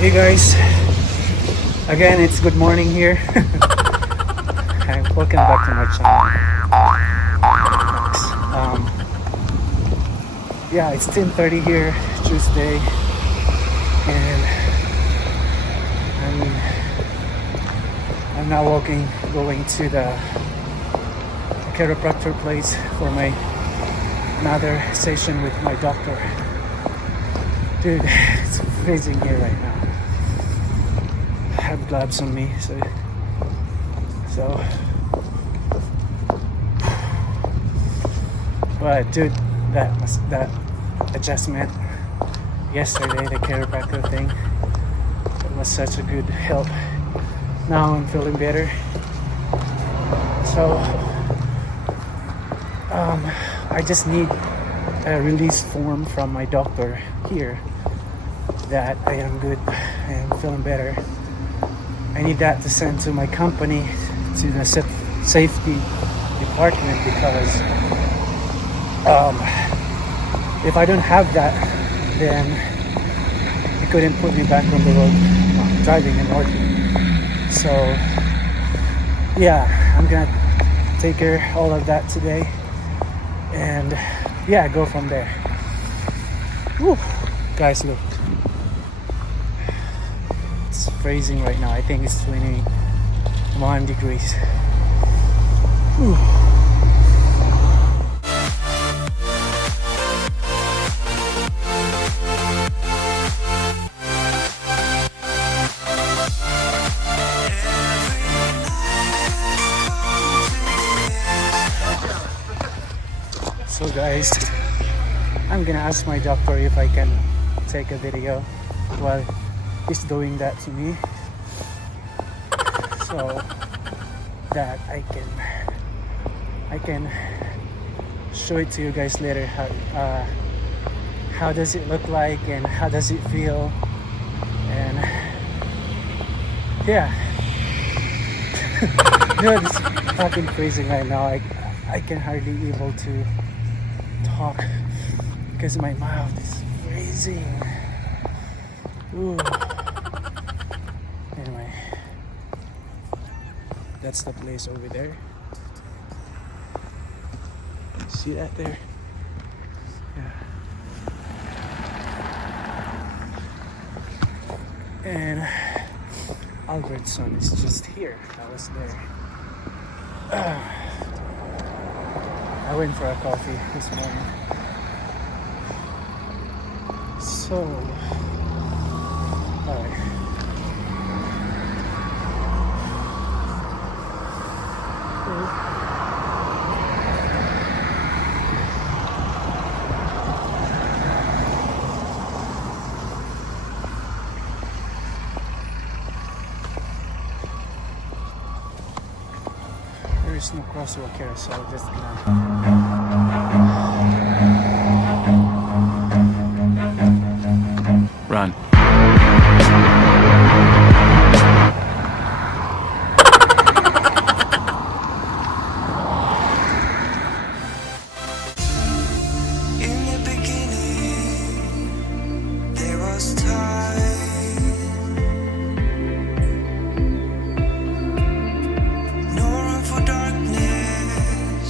Hey guys, again it's good morning here. Hi, welcome back to my channel. Yeah, it's 10:30 here, Tuesday, and I'm now going to the chiropractor place for my another session with my doctor. Dude, it's freezing here right now. I have gloves on me, so but dude, that adjustment yesterday, the chiropractor thing, it was such a good help. Now I'm feeling better. So I just need a release form from my doctor here that I am good and feeling better. I need that to send to my company, to the safety department, because if I don't have that, then they couldn't put me back on the road driving and working. So yeah, I'm gonna take care of all of that today, and yeah, go from there. Woo. Guys, look, it's freezing right now. I think it's 21 degrees. Whew. So guys, I'm gonna ask my doctor if I can take a video while he's doing that to me, so that I can show it to you guys later. How does it look like and how does it feel? And yeah, dude, it's fucking freezing right now. I can hardly able to talk because my mouth is freezing. Ooh. Anyway, that's the place over there. See that there? Yeah. And Albertson is just here. I was there. I went for a coffee this morning. So, alright. There is no crosswalk here, so I'm just gonna run. No room for darkness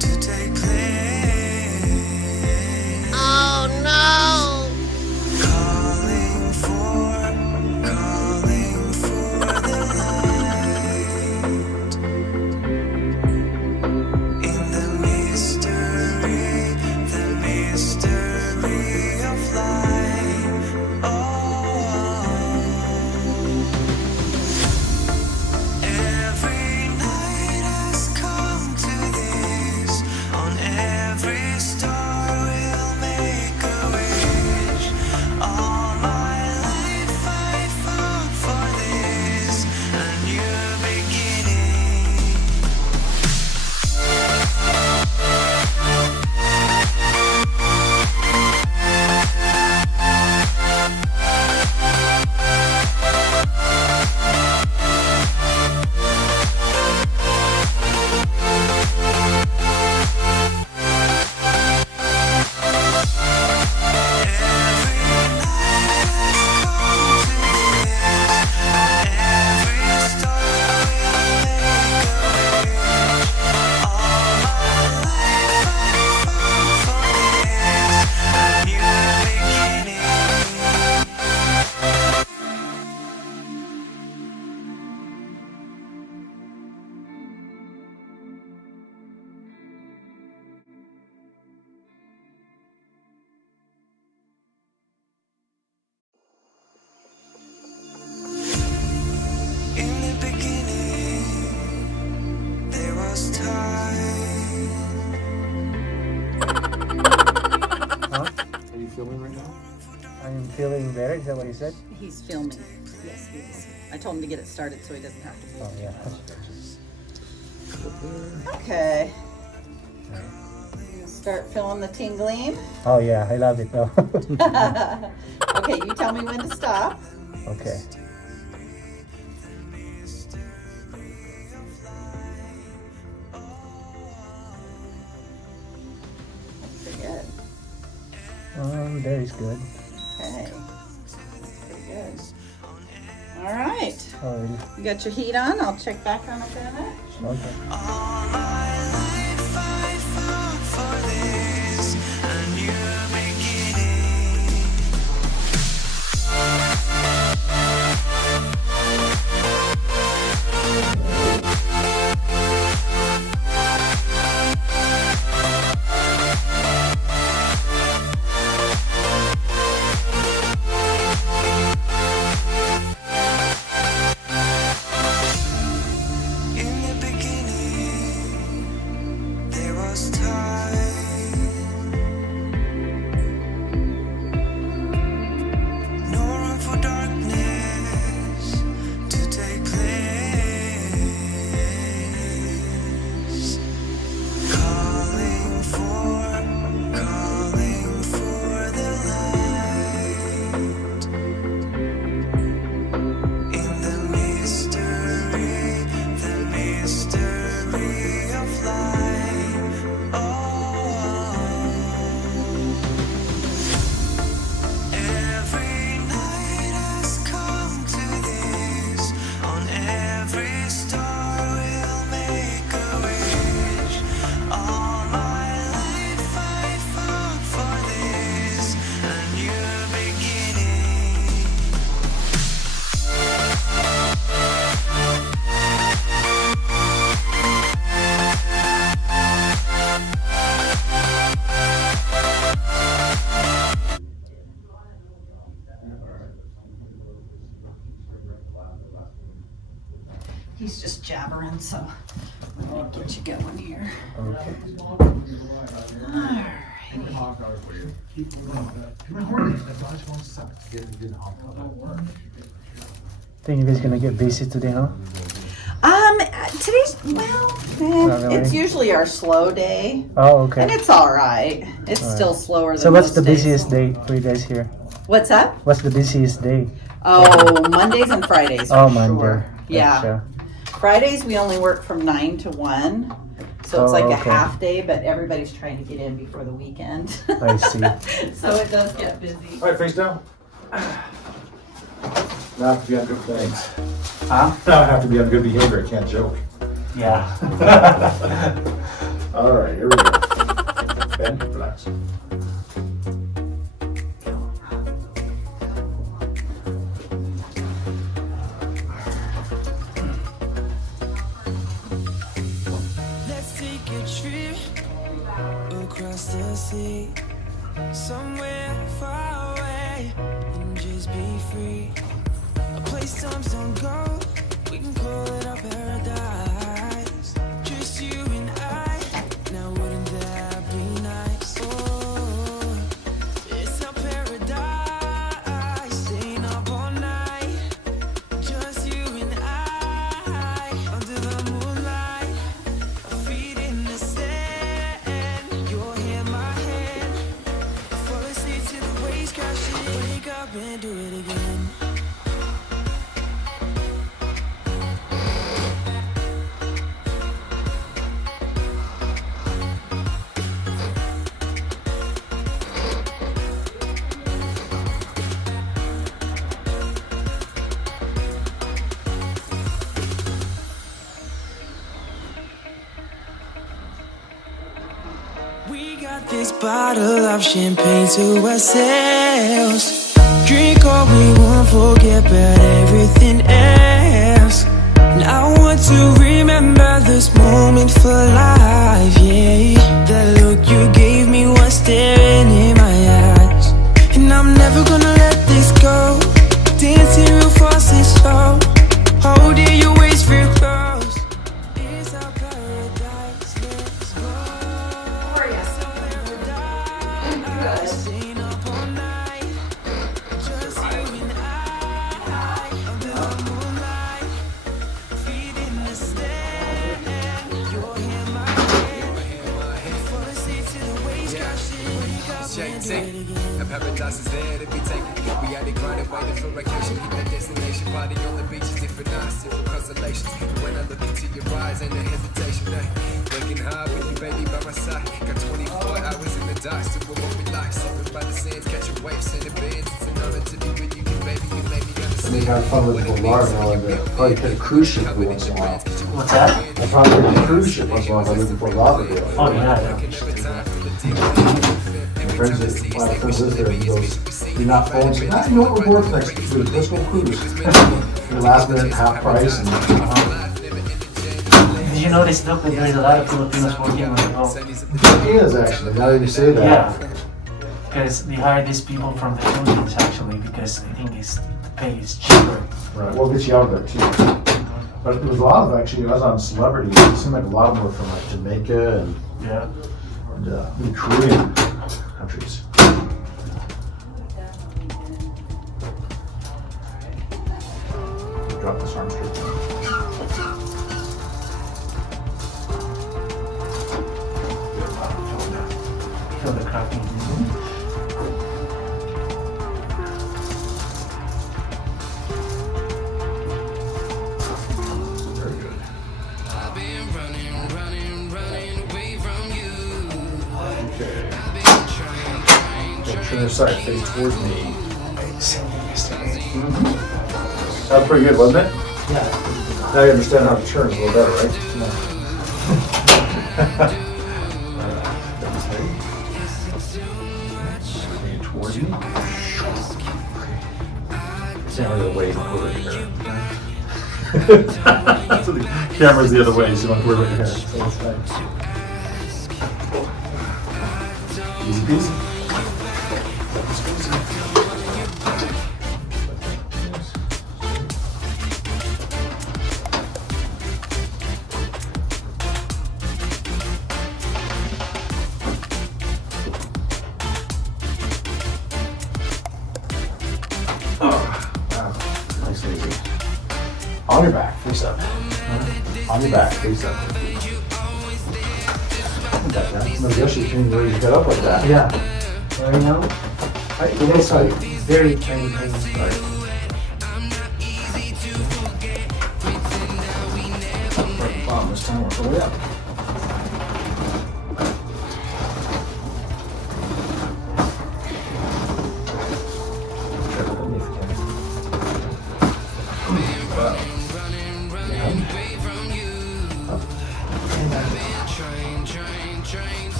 to take place. filming right now? I'm feeling better. Is that what you said? He's filming. Yes, he is. I told him to get it started so he doesn't have to move. Oh yeah. Okay. Start feeling the tingling. Oh yeah, I love it though. Okay, you tell me when to stop. Okay. Pretty good. There is good. Okay. Pretty good. All right. Oh, really? You got your heat on? I'll check back on it in a minute. Okay. All my life I fought for this, a new beginning. In the beginning, there was time. No room for darkness to take place. Calling for the light. In the mystery of life. Oh, every night has come to this. On every star we'll make a wish. All my life I fought for this, a new beginning. He's just jabbering, so let me get you going here. Okay. Think you guys gonna get busy today, huh? Today's Not really. it's usually our slow day, Oh, okay. and it's all right. It's still slower than So what's most the days. busiest day for you guys here? What's that? What's the busiest day? Oh, Mondays and Fridays. Oh, for Monday. sure. Yeah. Gotcha. Fridays we only work from 9 to 1. So it's Oh, like a okay. half day, but everybody's trying to get in before the weekend. I see. So it does get busy. All right, face down. Now I have to be on good thanks. Huh? Now I have to be on good behavior. I can't joke. Yeah. All right, here we go. Ben, relax. Let's take a trip across the sea, somewhere far away, and just be free. A place times don't go, we can call it our paradise. Just you and I, now wouldn't that be nice? Oh, it's our paradise, staying up all night. Just you and I, under the moonlight. Our feet in the sand, your hand, my hand. Fall asleep to the waves crashing. Wake up and do it again. We got this bottle of champagne to ourselves. Drink all we want, forget about everything else. And I want to remember this moment for life, yeah. That look you gave me was staring in my eyes. And I'm never gonna let this go. Dancing real fast and slow, holding your waist real close. It's our paradise, let's go. How are you? Staying up all maintain. A paradise is there to be taken. We had it grinding, waiting for vacation. Hit that destination, party on the beach is different eyes, different constellations. And when I look into your eyes, ain't no hesitation. Working hard with you, baby, by my side. Got 24 hours in the dark, so what we like. Sipping by the sands, catching waves in the beds. It's an honor to be with you, baby. You made me understand. We have fun with the larva and probably hit a cruise ship every once in a while. What's that? I probably hit a cruise ship once in a while by looking for lava deal. Oh yeah. My friends that, one of my friends lives there, he goes, you're not full. He's like, you know what, we're bored next week. Let's go cruise. The last minute, half price. And, Did you notice, look, that there's a lot of Filipinos working on the boat? He is actually, now that you say that. Yeah. Because they hire these people from the Philippines actually, because I think the pay is cheaper. Right, we'll get you out there too. But there was a lot of actually, I was on celebrities, it seemed like a lot of them were from like Jamaica and Yeah. the Korean countries. Drop this arm straight down. Feel the cracking. Very good. I've been running away from you. Okay. I've been trying. Turn this side, face towards me. Same thing yesterday. That was pretty good, wasn't it? Yeah. Now you understand how to turn a little better, right? Bring it towards you. It's not really the way over here. So the camera's the other way, so you don't have to worry about your hair. So it's fine. Easy peasy. Nice and easy. On your back, face up. On your back, face up. No, Yoshi, you can raise your head up like that. Yeah. Right now, It is tight. very tiny. Right. Bottom this time, work our way up.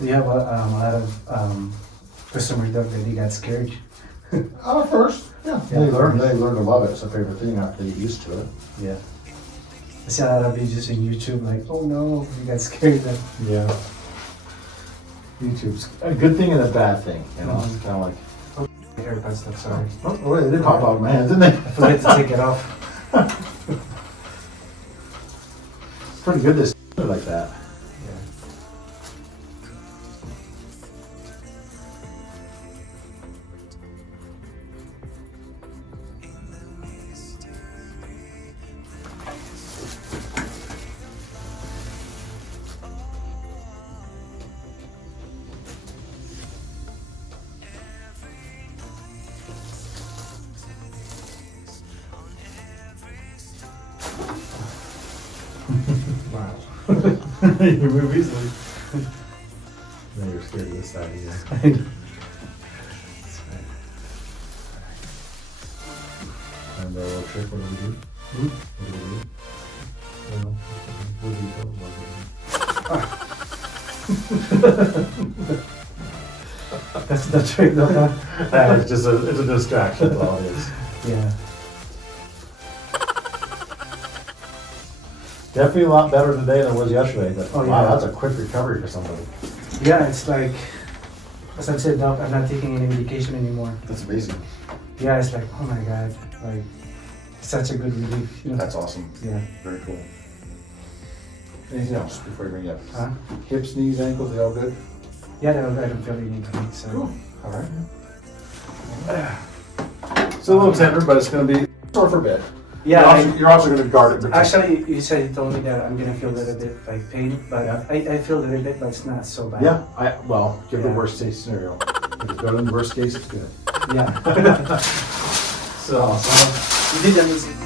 We have a lot of customers that really got scared. First, yeah. They learn to love it. It's a favorite thing after they get used to it. Yeah. I see a lot of videos on YouTube like, oh no, you got scared. Yeah. YouTube's a good thing and a bad thing, you know. It's kind of like, Haircut stuff, sorry. oh wait, they did pop out of my hands, didn't they? I forgot to take it off. It's pretty good this like that. Wow. You move easily. Now you're scared of this side again. And the little trick, what do we do? What do we do? Well, what do you tell them? That's the trick though, huh? Yeah, it's just it's a distraction, that's all it is. Yeah. Definitely a lot better today than it was yesterday, but Oh, wow, yeah. that's a quick recovery for somebody. Yeah, it's like, as I said, Doc, I'm not taking any medication anymore. That's amazing. Yeah, it's like, oh my God, like, such a good relief. You know? That's awesome. Yeah. Very cool. Anything else before you bring it up? Huh? Hips, knees, ankles, they all good? Yeah, I don't feel anything, so. Cool. All right. It's a little tender, but it's going to be sore for a bit. Yeah, You're also going to guard it. protect it. actually, you told me that I'm gonna feel a little bit like pain, but Yeah. I feel a little bit, but it's not so bad. Yeah, give the Yeah. worst case scenario. If it's better than the worst case, it's good. Yeah. So, You did amazing.